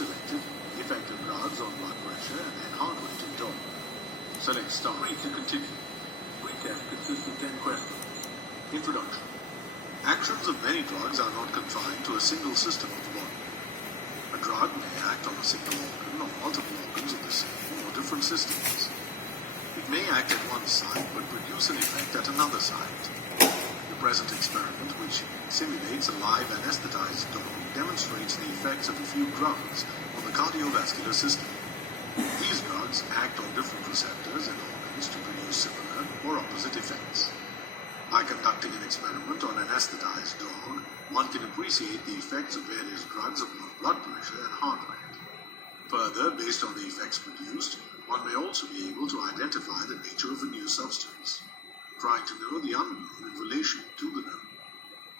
selected effective drugs on blood pressure and heart rate in dog. Select start. Read to continue. Recap consists of 10 questions. Introduction. Actions of many drugs are not confined to a single system of the body. A drug may act on a single organ or multiple organs of the same or different systems. It may act at one site but produce an effect at another site. The present experiment, which simulates a live anesthetized dog, demonstrates the effects of a few drugs on the cardiovascular system. These drugs act on different receptors and organs to produce similar or opposite effects. By conducting an experiment on an anesthetized dog, one can appreciate the effects of various drugs upon blood pressure and heart rate. Further, based on the effects produced, one may also be able to identify the nature of a new substance, trying to know the unknown in relation to the known.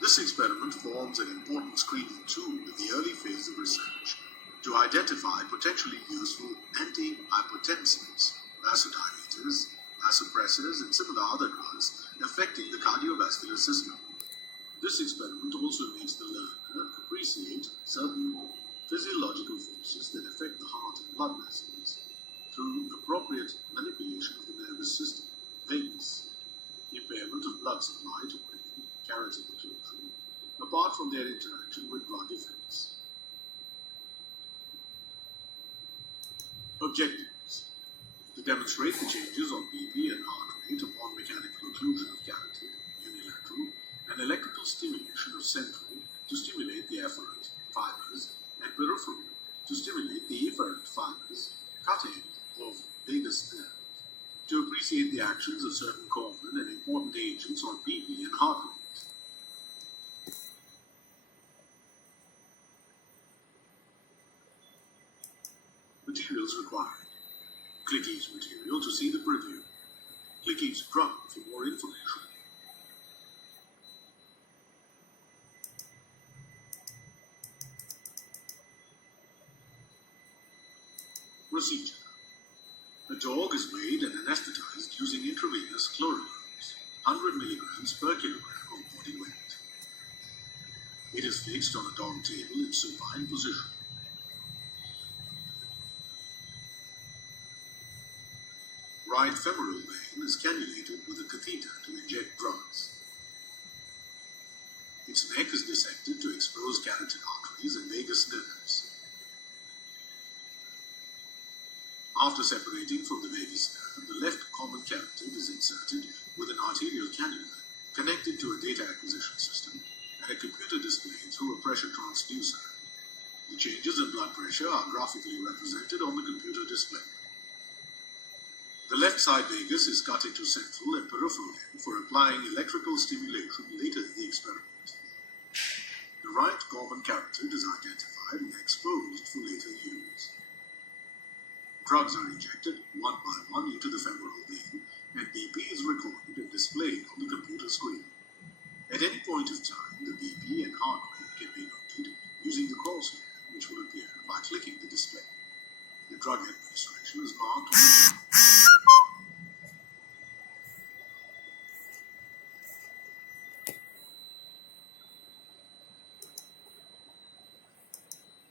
This experiment forms an important screening tool in the early phase of research to identify potentially useful antihypertensives, vasodilators, vasopressors, and similar other drugs affecting the cardiovascular system. This experiment also makes the learner appreciate certain physiological forces that affect the heart and blood vessels through appropriate manipulation of the nervous system, vagus, impairment of blood supply to brain, carotid occlusion, apart from their interaction with drug effects. Objectives: to demonstrate the changes on BP and heart rate upon mechanical occlusion of carotid, unilateral, and electrical stimulation of central to stimulate the efferent fibers, and peripheral to stimulate the efferent fibers, cutting of vagus nerve, to appreciate the actions of certain common and important agents on BP and heart rate. Materials required. Click each material to see the preview. Click each drug for more information. Procedure. The dog is weighed and anesthetized using intravenous chloroforms, 100 milligrams per kilogram of body weight. It is fixed on a dog table in supine position. Right femoral vein is cannulated with a catheter to inject drugs. Its neck is dissected to expose carotid arteries and vagus nerves. After separating from the vagus nerve, the left common carotid is inserted with an arterial cannula connected to a data acquisition system and a computer display through a pressure transducer. The changes in blood pressure are graphically represented on the computer display. The left side vagus is cut into central and peripheral end for applying electrical stimulation later in the experiment. The right common carotid is identified and exposed for later use. Drugs are injected one by one into the femoral vein, and BP is recorded and displayed on the computer screen. At any point of time, the BP and heart rate can be noted using the crosshair, which will appear by clicking the display. The drug administration is marked on the chart.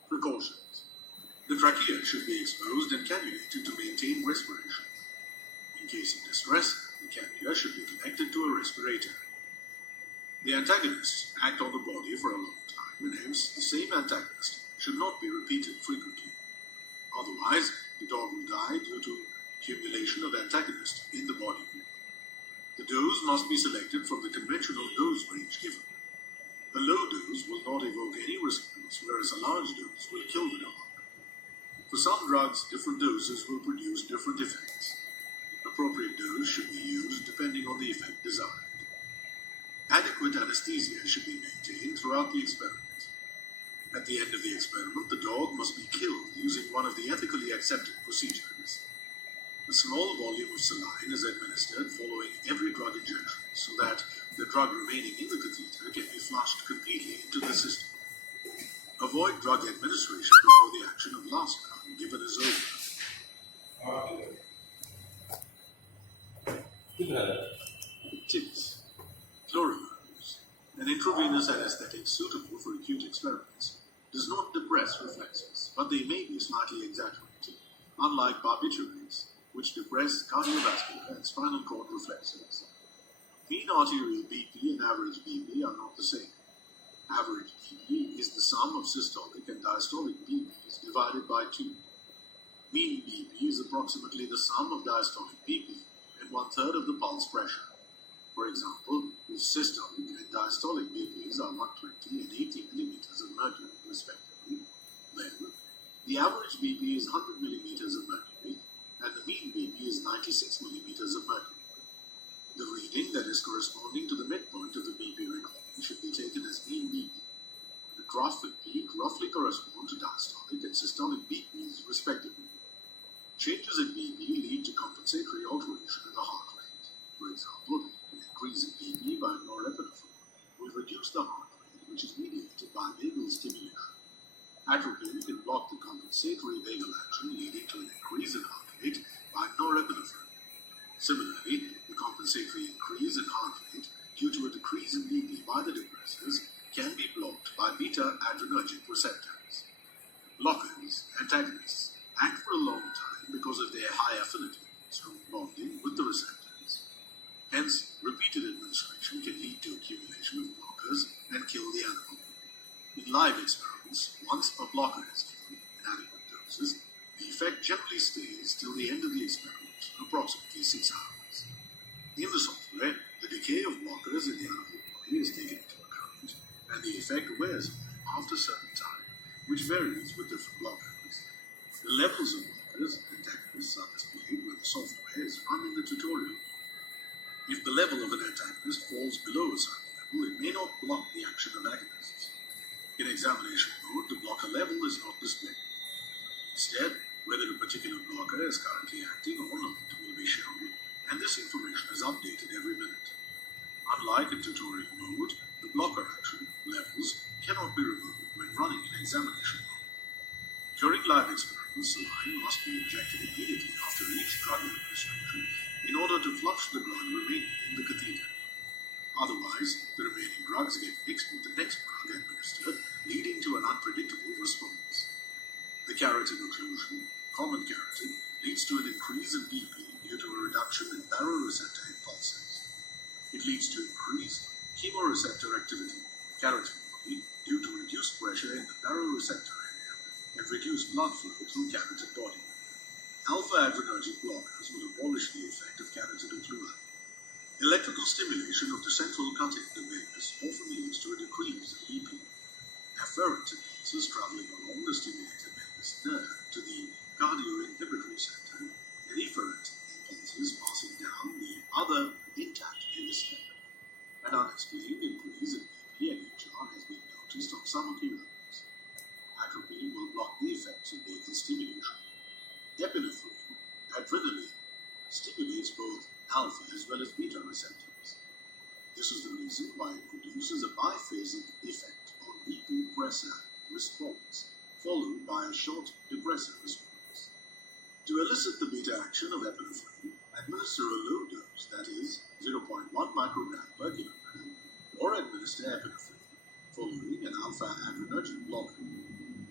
Precautions. The trachea should be exposed and cannulated to maintain respiration. In case of distress, the cannula should be connected to a respirator. The antagonists act on the body for a long time, and hence the same antagonist should not be repeated frequently. Otherwise, the dog will die due to accumulation of antagonists in the body. The dose must be selected from the conventional dose range given. A low dose will not evoke any response, whereas a large dose will kill the dog. For some drugs, different doses will produce different effects. Appropriate dose should be used depending on the effect desired. Adequate anesthesia should be maintained throughout the experiment. At the end of the experiment, the dog must be killed using one of the ethically accepted procedures. A small volume of saline is administered following every drug injection so that the drug remaining in the catheter can be flushed completely into the system. Avoid drug administration before the action of last drug given is over. Tips. Chloroforms, an intravenous anesthetic suitable for acute experiments, does not depress reflexes. but they may be slightly exaggerated, unlike barbiturates, which depress cardiovascular and spinal cord reflexes. Mean arterial BP and average BP are not the same. Average BP is the sum of systolic and diastolic BPs divided by 2. Mean BP is approximately the sum of diastolic BP and 1/3 of the pulse pressure. For example, if systolic and diastolic BPs are 120 and 80 millimeters of mercury, respectively, then the average BP is 100 millimeters of mercury and the mean BP is 96 millimeters of mercury. The reading that is corresponding to the midpoint of the BP recording should be taken as mean BP. The trough and peak roughly correspond to diastolic and systolic BPs, respectively. Changes in BP lead to compensatory alteration in the heart rate. For example, an increase in BP by norepinephrine will reduce the heart rate, which is mediated by vagal stimulation. Atropine can block the compensatory vagal action, leading to an increase in heart rate by norepinephrine. Similarly, the compensatory increase in heart rate due to a decrease in BP by the depressors can be blocked by beta-adrenergic receptors. Blockers, antagonists, act for a long time because of their high affinity, strong bonding with the receptors. Hence, repeated administration can lead to accumulation of blockers and kill the animal. In live experiments, once a blocker is given in adequate doses, the effect generally stays till the end of the experiment, approximately 6 hours. In the software, the decay of blockers in the animal body is taken into account, and the effect wears off after a certain time, which varies with different blockers. The levels of blockers and antagonists are displayed when the software is run in the tutorial. If the level of an antagonist falls below a certain level, it may not block the action of agonists. In examination mode, the blocker level is not displayed. Instead, whether a particular blocker is currently acting or not will be shown, and this information is updated every minute. Unlike in tutorial mode, the blocker action levels cannot be removed when running in examination mode. During live experiments, saline must be injected immediately after each drug administration in order to flush the drug remaining in the catheter. Otherwise, the remaining drugs get mixed with the next drug administered, leading to an unpredictable response. The carotid occlusion, common carotid, leads to an increase in BP due to a reduction in baroreceptor impulses. It leads to increased chemoreceptor activity, carotidopathy, due to reduced pressure in the baroreceptor area and reduced blood flow through carotid body. Alpha-adrenergic blockers will abolish the effect of carotid occlusion. Electrical stimulation of the central cutting nucleus often leads to a decrease in BP. Afferent impulses traveling along the stimulated vagus nerve to the cardioinhibitory center, and efferent impulses passing down the other intact vagus nerve. An unexplained increase in BP and HR has been noticed on some occasions. Atropine will block the effects of vagal stimulation. Epinephrine, adrenaline, stimulates both alpha as well as beta receptors. This is the reason why it produces a biphasic effect on BP pressor response, followed by a short depressor response. To elicit the beta action of epinephrine, administer a low dose, that is, 0.1 microgram per kilogram, or administer epinephrine, following an alpha-adrenergic blocker.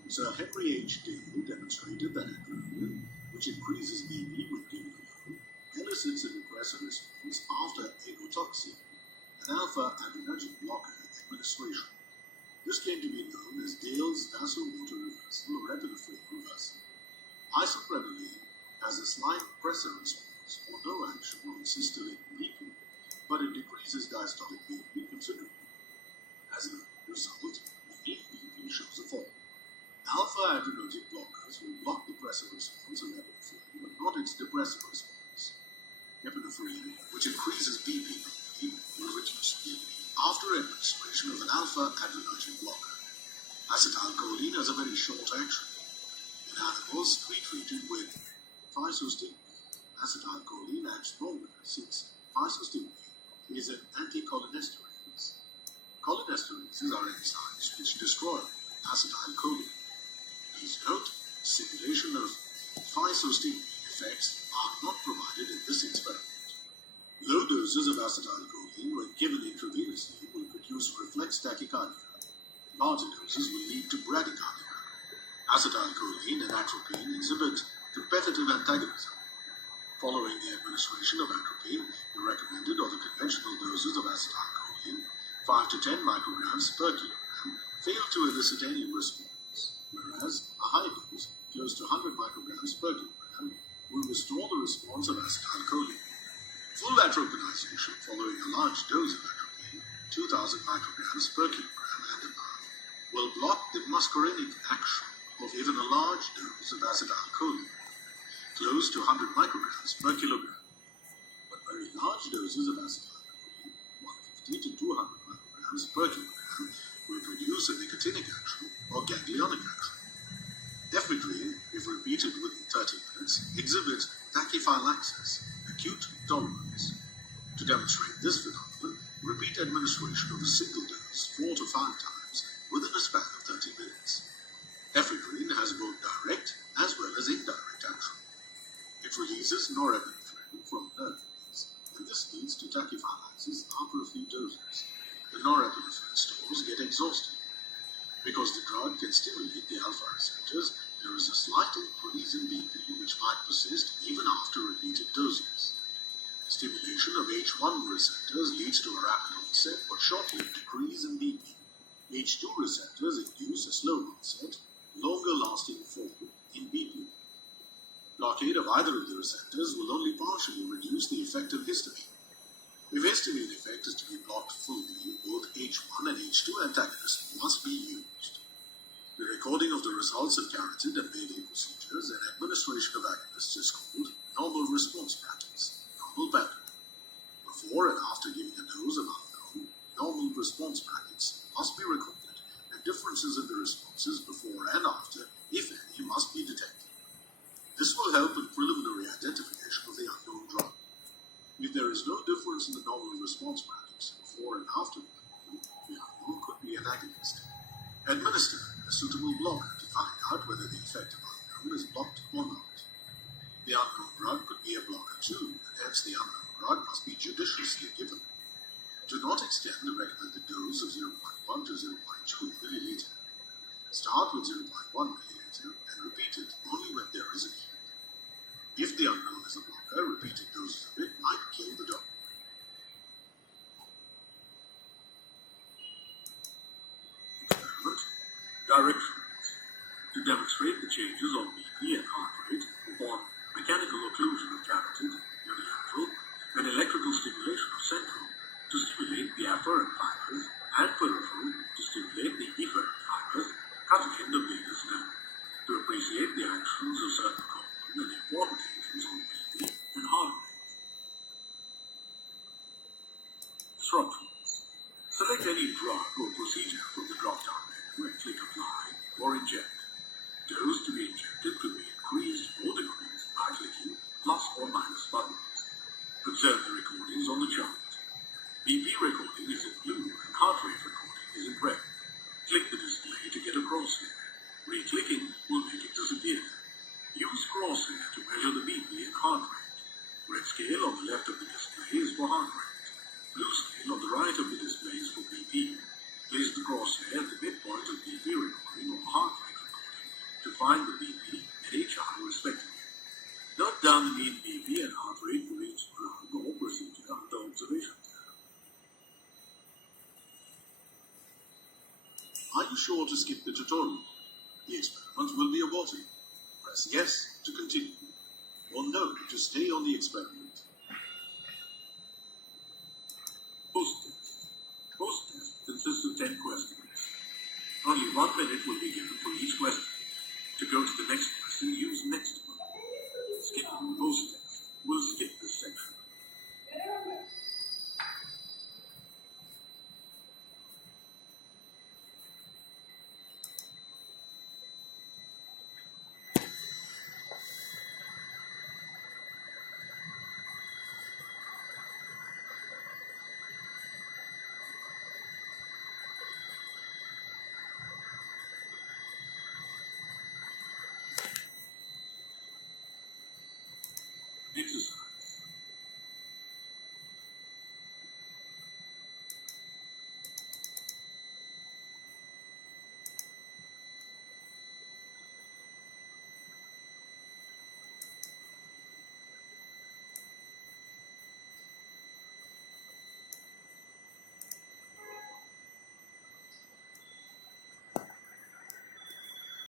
Sir Henry H. Dale demonstrated that adrenaline, which increases BP when given alone, elicits a depressor response after agotoxine, an alpha-adrenergic blocker administration. This came to be known as Dale's vasomotor reversal or epinephrine reversal. Isoprenoline has a slight pressor response or no action on systolic BP, but it decreases diastolic BP considerably. As a result, the mean BP shows a fall. Alpha-adrenergic blockers will block the pressor response of epinephrine, but not its depressor response. Epinephrine, which increases BP, will reduce BP after administration of an alpha-adrenergic blocker. Acetylcholine has a very short action. In animals pre-treated with physostigmine, acetylcholine acts longer since physostigmine is an anticholinesterase. Cholinesterases are enzymes which destroy acetylcholine. Please note, simulation of physostigmine effects are not provided in this experiment. Low doses of acetylcholine when given intravenously will produce reflex tachycardia. Larger doses will lead to bradycardia. Acetylcholine and atropine exhibit competitive antagonism. Following the administration of atropine, the recommended or the conventional doses of acetylcholine, 5 to 10 micrograms per kilogram, fail to elicit any response, whereas a high dose, close to 100 micrograms per kilogram, will restore the response of acetylcholine. Full atropinization following a large dose of atropine, 2000 micrograms per kilogram and above, will block the muscarinic action of even a large dose of acetylcholine, close to 100 micrograms per kilogram. But very large doses of acetylcholine, 150 to 200 micrograms per kilogram, will produce a nicotinic action or ganglionic action. Ephedrine, if repeated within 30 minutes, exhibits tachyphylaxis, acute tolerance. To demonstrate this phenomenon, repeat administration of a single dose 4 to 5 times within a span of 30 minutes. Ephedrine has both direct as well as indirect action. It releases norepinephrine from nerve endings, and this leads to tachyphylaxis after a few doses. The norepinephrine stores get exhausted. Because the drug can stimulate the alpha receptors, there is a slight increase in BP which might persist even after repeated doses. Stimulation of H1 receptors leads to a rapid onset but short-lived decrease in BP. H2 receptors induce a slow onset, longer-lasting fall in BP. Blockade of either of the receptors will only partially reduce the effect of histamine. If histamine effect is to be blocked fully, both H1 and H2 antagonists must be used. The recording of the results of carotid and Bailey procedures and administration of agonists is called normal response brackets, normal pattern. Before and after giving a dose of unknown, normal response brackets must be recorded, and differences in the responses before and after, if any, must be detected. This will help in preliminary identification of the unknown drug. If there is no difference in the normal response brackets before and after the unknown could be an agonist. Administer a suitable blocker to find out whether the effect of unknown is blocked or not. The unknown drug could be a blocker too, and hence the unknown drug must be judiciously given. Do not extend the recommended dose of 0.1 to 0.2 milliliter. Start with 0.1 milliliter and repeat it only when there is a need. If the unknown is a blocker, repeated doses of it might kill the dog. Experiment. Directions. To demonstrate the changes on BP and heart rate upon mechanical occlusion of carotid, unilateral, and electrical stimulation of central to stimulate the afferent fibers and peripheral to stimulate the efferent fibers, cutting in the venous nerve. To appreciate the actions of certain common and important agents on BP and heart rate. Instructions. Select any drug or procedure from the drop-down menu and click Apply or Inject. Dose to be injected could be increased or decreased by clicking plus or minus buttons. Observe the recordings on the chart. BP recording is in blue and heart rate recording is in red. Click the display to get a crosshair. Re-clicking will make it disappear. Use crosshair to measure the BP and heart rate. Red scale on the left of the display is for heart rate. Blue scale on the right of the display is for BP. Place the crosshair at the midpoint of BP recording or heart rate recording to find the BP and HR respectively. Note down the mean BP and heart rate for each drug or procedure under observation. Are you sure to skip the tutorial? The experiment will be aborted. Press yes to continue, or no to stay on the experiment.